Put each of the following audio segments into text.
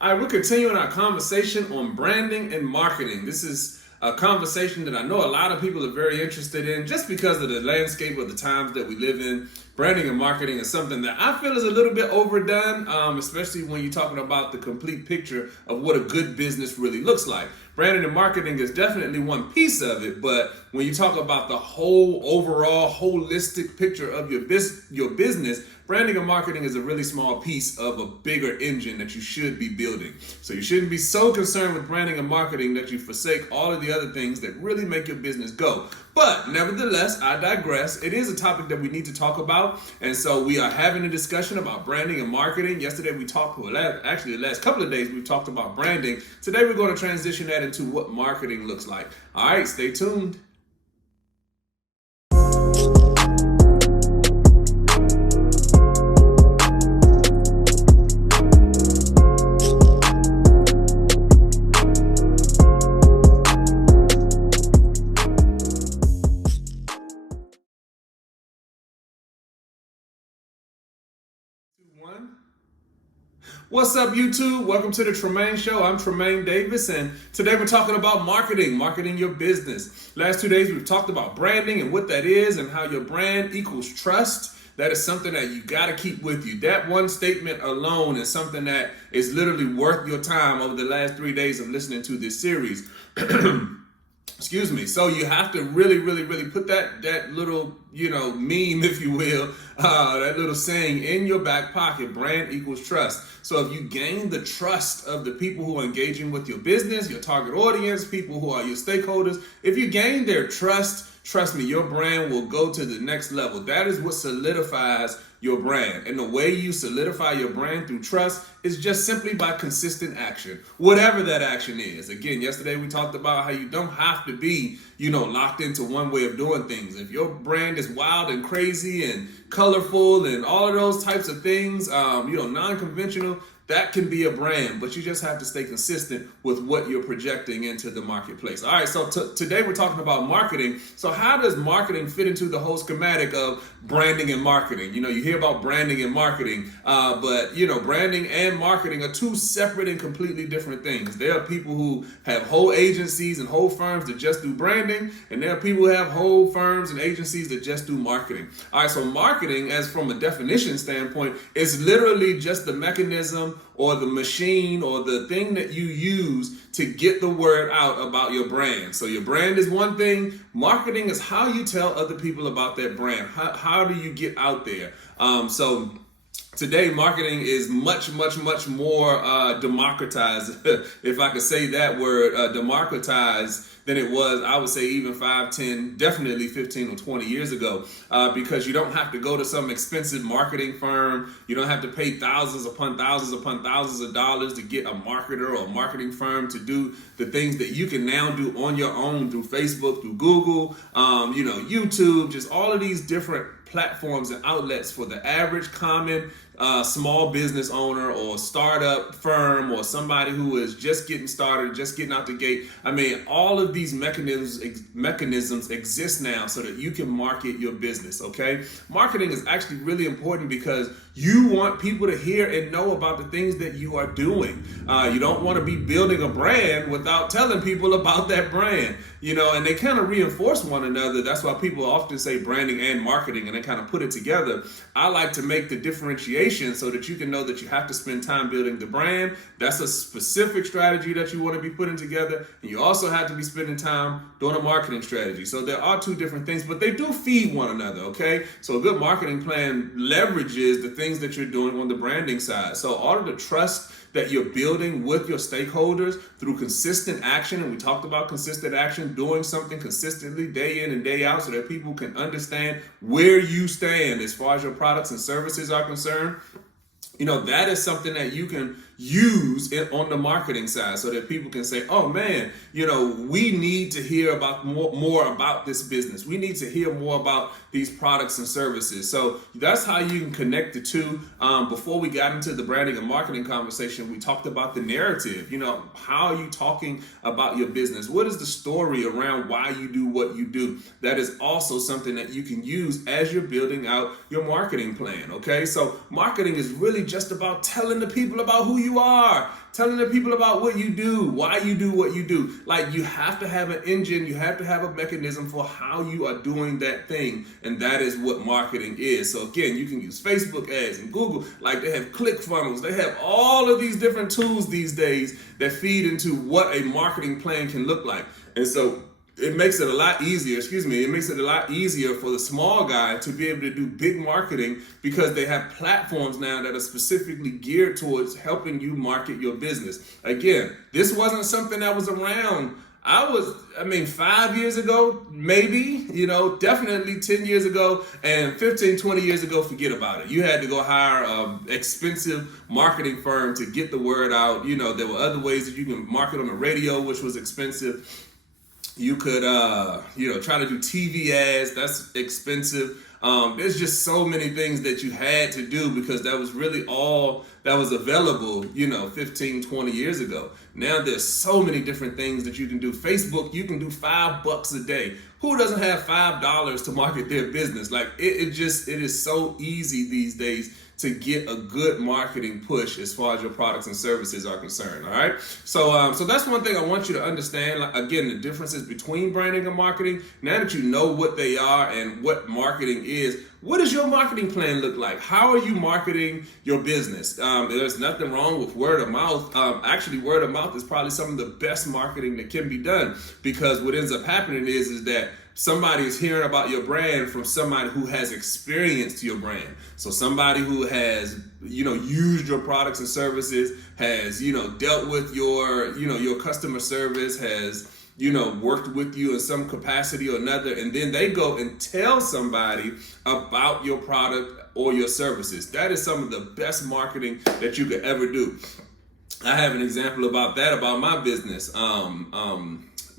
All right, we're continuing our conversation on branding and marketing. This is a conversation that I know a lot of people are very interested in just because of the landscape of the times that we live in. Branding and marketing is something that I feel is a little bit overdone, especially when you're talking about the complete picture of what a good business really looks like. Branding and marketing is definitely one piece of it, but when you talk about the whole overall holistic picture of your business, branding and marketing is a really small piece of a bigger engine that you should be building. So you shouldn't be so concerned with branding and marketing that you forsake all of the other things that really make your business go. But nevertheless, I digress. It is a topic that we need to talk about. And so we are having a discussion about branding and marketing. Yesterday we talked, actually the last couple of days we've talked about branding. Today we're going to transition that into what marketing looks like. All right, stay tuned. What's up, YouTube? Welcome to the Tremain Show. I'm Tremain Davis, and today we're talking about marketing your business. Last 2 days we've talked about branding and what that is and how your brand equals trust. That is something that you got to keep with you. That one statement alone is something that is literally worth your time over the last 3 days of listening to this series. Excuse me. So you have to really put that little, meme, if you will, that little saying in your back pocket. Brand equals trust. So if you gain the trust of the people who are engaging with your business, your target audience, people who are your stakeholders, if you gain their trust me, your brand will go to the next level. That is what solidifies your brand. And the way you solidify your brand through trust is just simply by consistent action, whatever that action is. Again, yesterday we talked about how you don't have to be, locked into one way of doing things. If your brand is wild and crazy and colorful and all of those types of things, non-conventional, that can be a brand, but you just have to stay consistent with what you're projecting into the marketplace. All right, so today we're talking about marketing. So how does marketing fit into the whole schematic of branding and marketing? You hear about branding and marketing, but branding and marketing are two separate and completely different things. There are people who have whole agencies and whole firms that just do branding, and there are people who have whole firms and agencies that just do marketing. All right, so marketing, as from a definition standpoint, is literally just the mechanism or the machine or the thing that you use to get the word out about your brand. So your brand is one thing. Marketing is how you tell other people about that brand. How do you get out there? So today, marketing is much more democratized, if I could say that word, democratized, than it was, I would say, even 5, 10, definitely 15 or 20 years ago, because you don't have to go to some expensive marketing firm. You don't have to pay thousands upon thousands of dollars to get a marketer or a marketing firm to do the things that you can now do on your own through Facebook, through Google, YouTube, just all of these different platforms and outlets for the average common small business owner or startup firm or somebody who is just getting started, just getting out the gate. I mean, all of these mechanisms exist now so that you can market your business, okay? Marketing is actually really important because you want people to hear and know about the things that you are doing. You don't want to be building a brand without telling people about that brand, and they kind of reinforce one another. That's why people often say branding and marketing, and they kind of put it together. I like to make the differentiation so that you can know that you have to spend time building the brand. That's a specific strategy that you want to be putting together. And you also have to be spending time doing a marketing strategy. So there are two different things, but they do feed one another, okay? So a good marketing plan leverages the things that you're doing on the branding side. So all of the trust that you're building with your stakeholders through consistent action, and we talked about consistent action, doing something consistently day in and day out so that people can understand where you stand as far as your products and services are concerned. That is something that you can use it on the marketing side so that people can say, oh man, we need to hear about more about this business. We need to hear more about these products and services. So that's how you can connect the two. Before we got into the branding and marketing conversation, we talked about the narrative. How are you talking about your business? What is the story around why you do what you do? That is also something that you can use as you're building out your marketing plan. Okay, so marketing is really just about telling the people about who you are, telling the people about what you do, why you do what you do. Like, you have to have an engine, you have to have a mechanism for how you are doing that thing, and that is what marketing is. So again, you can use Facebook ads and Google, like they have click funnels, they have all of these different tools these days that feed into what a marketing plan can look like. And so it makes it a lot easier, it makes it a lot easier for the small guy to be able to do big marketing, because they have platforms now that are specifically geared towards helping you market your business. Again, this wasn't something that was around. 5 years ago, maybe, definitely 10 years ago, and 15, 20 years ago, forget about it. You had to go hire an expensive marketing firm to get the word out. There were other ways that you can market on the radio, which was expensive. You could, try to do TV ads. That's expensive. There's just so many things that you had to do, because that was really all that was available, 15, 20 years ago. Now there's so many different things that you can do. Facebook, you can do $5 a day. Who doesn't have $5 to market their business? Like, it is so easy these days to get a good marketing push as far as your products and services are concerned. All right. So that's one thing I want you to understand. Like, again, the differences between branding and marketing. Now that you know what they are and what marketing is, what does your marketing plan look like? How are you marketing your business? There's nothing wrong with word of mouth. Actually, word of mouth is probably some of the best marketing that can be done, because what ends up happening is that somebody is hearing about your brand from somebody who has experienced your brand. So somebody who has, used your products and services, has, dealt with your customer service, has, worked with you in some capacity or another, and then they go and tell somebody about your product or your services. That is some of the best marketing that you could ever do. I have an example about that, about my business.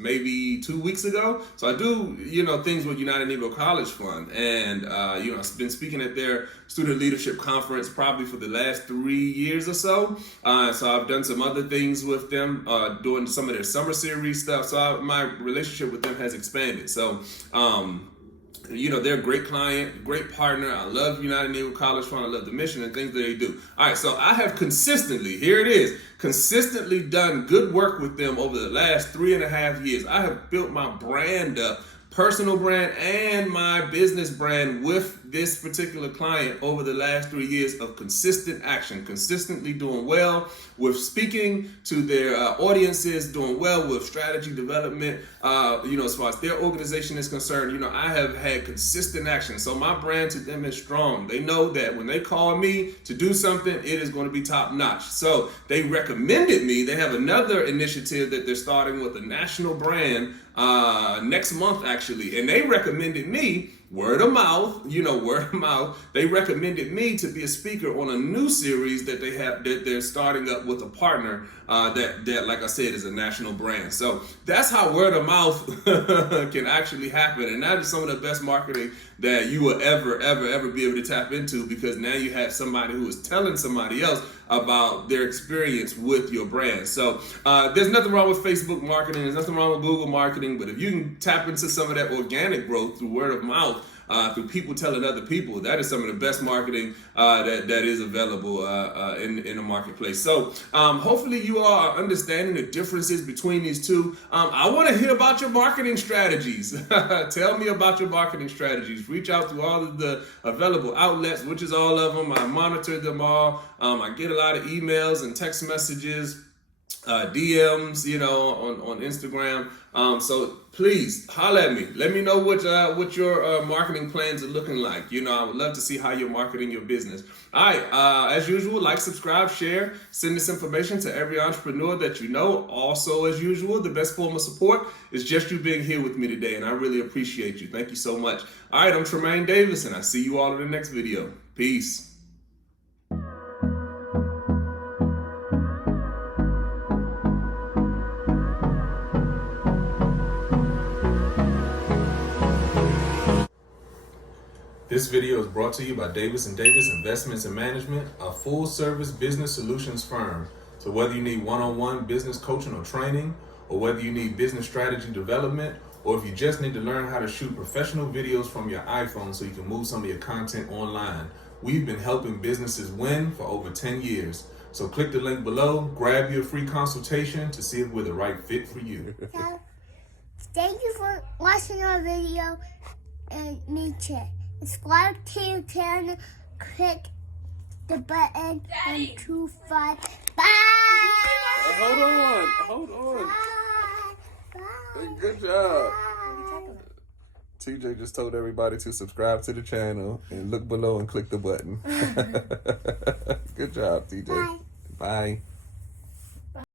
Maybe 2 weeks ago. So I do, things with United Negro College Fund. And, I've been speaking at their student leadership conference probably for the last 3 years or so. So I've done some other things with them, doing some of their summer series stuff. So my relationship with them has expanded. So, they're a great client, great partner. I love United Negro College Fund. I love the mission and things that they do. All right, so I have consistently done good work with them over the last 3.5 years. I have built my brand up, personal brand and my business brand, with this particular client over the last 3 years of consistent action, consistently doing well with speaking to their audiences, doing well with strategy development, as far as their organization is concerned. I have had consistent action. So my brand to them is strong. They know that when they call me to do something, it is going to be top notch. So they recommended me. They have another initiative that they're starting with a national brand next month, actually. And they recommended me, word of mouth. They recommended me to be a speaker on a new series that they have, that they're starting up with a partner that, like I said, is a national brand. So that's how word of mouth can actually happen. And that is some of the best marketing that you will ever be able to tap into, because now you have somebody who is telling somebody else about their experience with your brand. So there's nothing wrong with Facebook marketing. There's nothing wrong with Google marketing. But if you can tap into some of that organic growth through word of mouth, through people telling other people, that is some of the best marketing that is available in the marketplace. So hopefully you all are understanding the differences between these two. I want to hear about your marketing strategies. Tell me about your marketing strategies. Reach out to all of the available outlets, which is all of them. I monitor them all. I get a lot of emails and text messages, DMs, on Instagram. So please holler at me. Let me know what your marketing plans are looking like. I would love to see how you're marketing your business. All right. As usual, like, subscribe, share, send this information to every entrepreneur that you know. Also, as usual, the best form of support is just you being here with me today, and I really appreciate you. Thank you so much. All right. I'm Tremain Davis, and I see you all in the next video. Peace. This video is brought to you by Davis & Davis Investments and Management, a full-service business solutions firm. So whether you need one-on-one business coaching or training, or whether you need business strategy development, or if you just need to learn how to shoot professional videos from your iPhone so you can move some of your content online, We've been helping businesses win for over 10 years. So click the link below, grab your free consultation to see if we're the right fit for you. So, thank you for watching our video and make sure subscribe to your channel, click the button and 2-5. Bye! Hold on. Bye! Good job. Bye! TJ just told everybody to subscribe to the channel and look below and click the button. Good job, TJ. Bye. Bye.